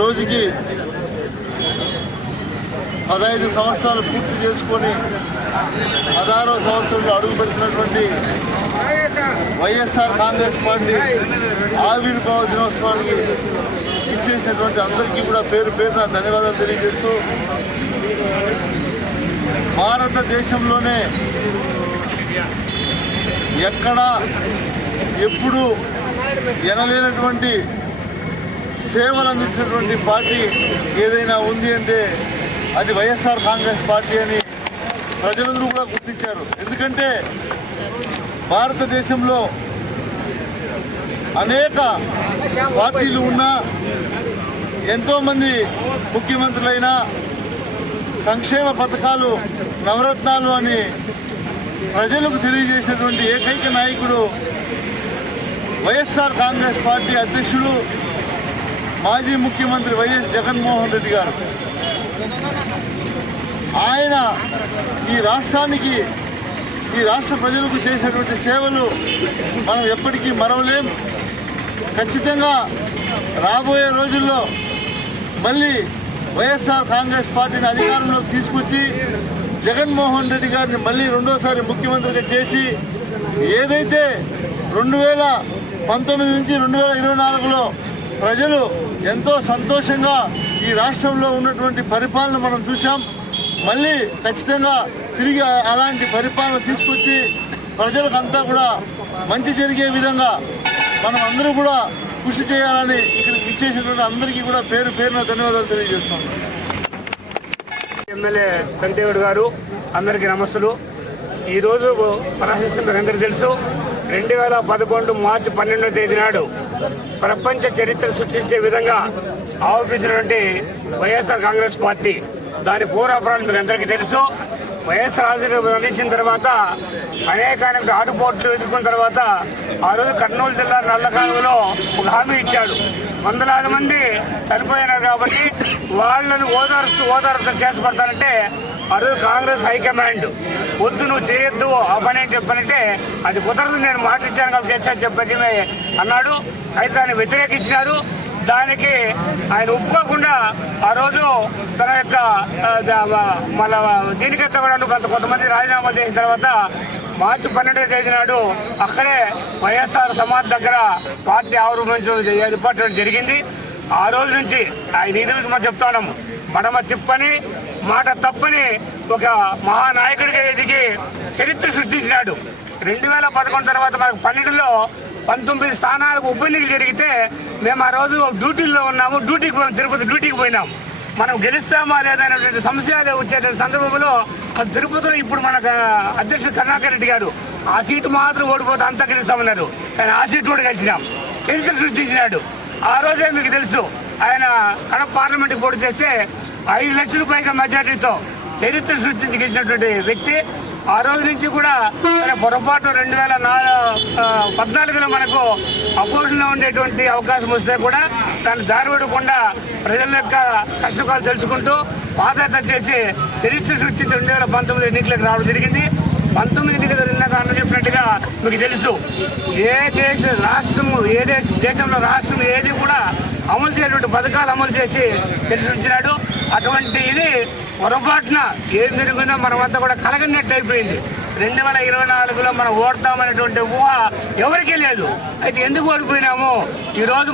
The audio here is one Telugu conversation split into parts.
రోజుకి 15 సంవత్సరాలు పూర్తి చేసుకొని 16వ సంవత్సరంలో అడుగు పెడుతున్నటువంటి వైఎస్ఆర్ కాంగ్రెస్ పార్టీ ఆవిర్భావ దినోత్సవానికి ఇచ్చేసినటువంటి అందరికీ కూడా పేరు పేరున ధన్యవాదాలు తెలియజేస్తూ, భారతదేశంలోనే ఎక్కడా ఎప్పుడు ఎనలేనటువంటి సేవలు అందించినటువంటి పార్టీ ఏదైనా ఉంది అంటే అది వైఎస్ఆర్ కాంగ్రెస్ పార్టీ అని ప్రజలందరూ కూడా గుర్తించారు. ఎందుకంటే భారతదేశంలో అనేక పార్టీలు ఉన్నా, ఎంతోమంది ముఖ్యమంత్రులైనా సంక్షేమ పథకాలు నవరత్నాలు అని ప్రజలకు తెలియజేసినటువంటి ఏకైక నాయకుడు వైఎస్ఆర్ కాంగ్రెస్ పార్టీ అధ్యక్షులు మాజీ ముఖ్యమంత్రి వైఎస్ జగన్మోహన్ రెడ్డి గారు. ఆయన ఈ రాష్ట్రానికి, ఈ రాష్ట్ర ప్రజలకు చేసినటువంటి సేవలు మనం ఎప్పటికీ మరవలేం. ఖచ్చితంగా రాబోయే రోజుల్లో మళ్ళీ వైఎస్ఆర్ కాంగ్రెస్ పార్టీని అధికారంలోకి తీసుకొచ్చి జగన్మోహన్ రెడ్డి గారిని మళ్ళీ రెండోసారి ముఖ్యమంత్రిగా చేసి, ఏదైతే 2019 నుంచి 2024లో ప్రజలు ఎంతో సంతోషంగా ఈ రాష్ట్రంలో ఉన్నటువంటి పరిపాలన మనం చూసాం, మళ్ళీ ఖచ్చితంగా తిరిగి అలాంటి పరిపాలన తీసుకొచ్చి ప్రజలకంతా కూడా మంచి జరిగే విధంగా మనం అందరూ కూడా కృషి చేయాలని ఇక్కడికి ఇచ్చేసినటువంటి అందరికీ కూడా పేరు పేరున ధన్యవాదాలు తెలియజేస్తున్నాం. ఎమ్మెల్యే కంటేవుడు గారు, అందరికీ నమస్సులు. ఈరోజు ప్రదర్శిస్తున్న అందరికీ తెలుసు, 2011 మార్చి 12వ తేదీ నాడు ప్రపంచ చరిత్ర సృష్టించే విధంగా ఆవిర్భవించినటువంటి వైఎస్ఆర్ కాంగ్రెస్ పార్టీ, దాని పూర్వాపరాలు మీకు అందరికీ తెలుసు. వైఎస్ఆర్ అందించిన తర్వాత అనేక ఆటుపోట్లు ఎదుర్కొన్న తర్వాత ఆ రోజు కర్నూలు జిల్లా నల్లకాలువలో ఒక హామీ ఇచ్చాడు. వందలాది మంది చనిపోయినారు కాబట్టి వాళ్లను ఓదార్పు చేర్చబడతానంటే ఆ రోజు కాంగ్రెస్ హైకమాండ్ వద్దు, నువ్వు చేయొద్దు ఆ పని అని చెప్పనంటే అది కుదరదు, నేను మాట ఇచ్చాను కాబట్టి చేశాను చెప్పని అన్నాడు. అయితే దాన్ని వ్యతిరేకించినారు. దానికి ఆయన ఒప్పుకోకుండా ఆ రోజు తన యొక్క మళ్ళా దీనికెత్త కూడా కొంతమంది రాజీనామా చేసిన తర్వాత మార్చి 12వ తేదీ నాడు అక్కడే వైఎస్ఆర్ సమాజ్ దగ్గర పార్టీ ఏర్పాటు జరిగింది. ఆ రోజు నుంచి ఆయన ఈ రోజు మనం చెప్తున్నాము, మడమ తిప్పని మాట తప్పని ఒక మహానాయకుడిగా ఎదిగి చరిత్ర సృష్టించినాడు. 2011 తర్వాత మనకు 12లో 19 స్థానాలకు ఉప ఎన్నికలు జరిగితే మేము ఆ రోజు డ్యూటీల్లో ఉన్నాము. తిరుపతి డ్యూటీకి పోయినాం. మనం గెలుస్తామా లేదనేటువంటి సంశయాలు వచ్చేటువంటి సందర్భంలో తిరుపతిలో ఇప్పుడు మన అధ్యక్షుడు కరుణాకర్ రెడ్డి గారు ఆ సీటు మాత్రం ఓడిపోతే అంతా గెలుస్తామన్నారు. కానీ ఆ సీటు కూడా గెలిచినాం. చరిత్ర సృష్టించినాడు. ఆ రోజే మీకు తెలుసు, ఆయన కడప పార్లమెంట్కి పోటీ చేస్తే 5 లక్షల పైగా మెజార్టీతో చరిత్ర సృష్టించి గెలిచినటువంటి వ్యక్తి. ఆ రోజు నుంచి కూడా పొరపాటు 2014లో మనకు అపోజిషన్లో ఉండేటువంటి అవకాశం వస్తే కూడా దాన్ని దారిపడకుండా ప్రజల యొక్క కష్టకాలు తెలుసుకుంటూ పాదయాత్ర చేసి చరిత్ర సృష్టించి 2019 ఎన్నికలకు రావడం జరిగింది. 19 ఎన్నికలు నిన్నగా అన్న చెప్పినట్టుగా మీకు తెలుసు, ఏ దేశంలో రాష్ట్రం ఏది కూడా అమలు చేయటువంటి పథకాలు అమలు చేసి తెలిసించినాడు. అటువంటి ఇది పొరపాటున ఏం జరిగిందో మనమంతా కూడా కలగనట్టు అయిపోయింది. 2024లో మనం ఓడతామనేటువంటి ఊహ ఎవరికీ లేదు. అయితే ఎందుకు ఓడిపోయినాము ఈరోజు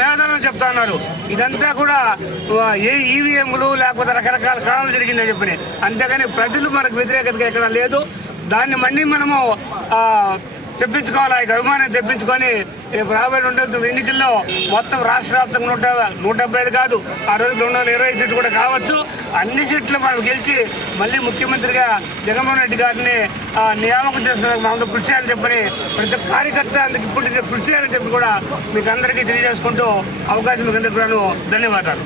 మేధావులు చెప్తా ఉన్నారు. ఇదంతా కూడా ఈవీఎంలు లేకపోతే రకరకాల కారణాలు జరిగిందని చెప్పని, అంతేగాని ప్రజలు మనకు వ్యతిరేకతగా ఎక్కడ లేదు. దాన్ని మళ్ళీ మనము తెప్పించుకోవాలి, ఈ అభిమానం తెప్పించుకొని రేపు రాబోయే 2019 ఎన్నికల్లో మొత్తం రాష్ట్ర వ్యాప్తంగా 175 కాదు, ఆ రోజు 220 సీట్లు కూడా కావచ్చు. అన్ని సీట్లు మనం గెలిచి మళ్ళీ ముఖ్యమంత్రిగా జగన్మోహన్ రెడ్డి గారిని నియామకం చేసుకోవడానికి మనం కృషి చేయాలని చెప్పని ప్రతి కార్యకర్త అందుకు ఇప్పుడు కృషి చేయాలని చెప్పి కూడా మీకు అందరికీ తెలియజేసుకుంటూ అవకాశం మీకు అందరికీ ధన్యవాదాలు.